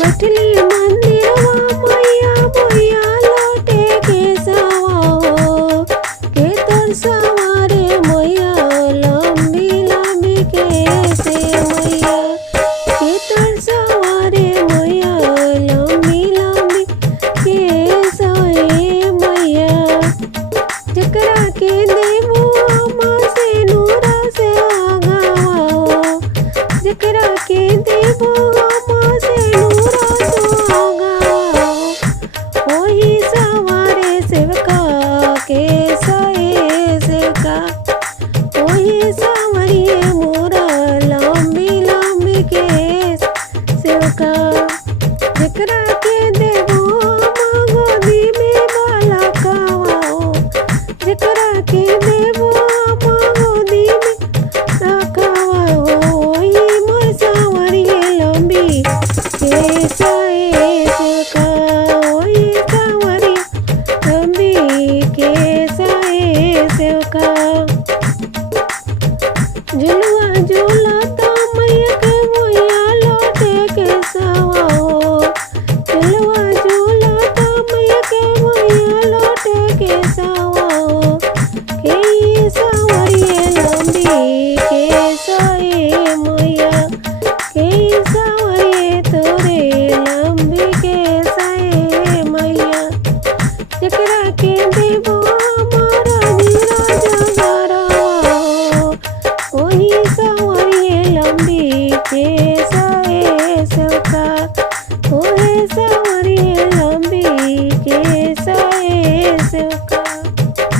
बैठली मंदिरवा मैया मैया लौटे के सवा हो के तोर सवारे मैया लंबी लंबी के से मैया के तोर सवारे मैया लंबी लंबी के सोए मैया जकरा के देवो अम्मा से नूरा से आगावा हो जकरा के देवो अम्मा से नूरा से आगावा हो ओही सवारे सेवका के सोए सेवका ओही सवरिए मोरा लंबी लंबी के सेवका जकरा के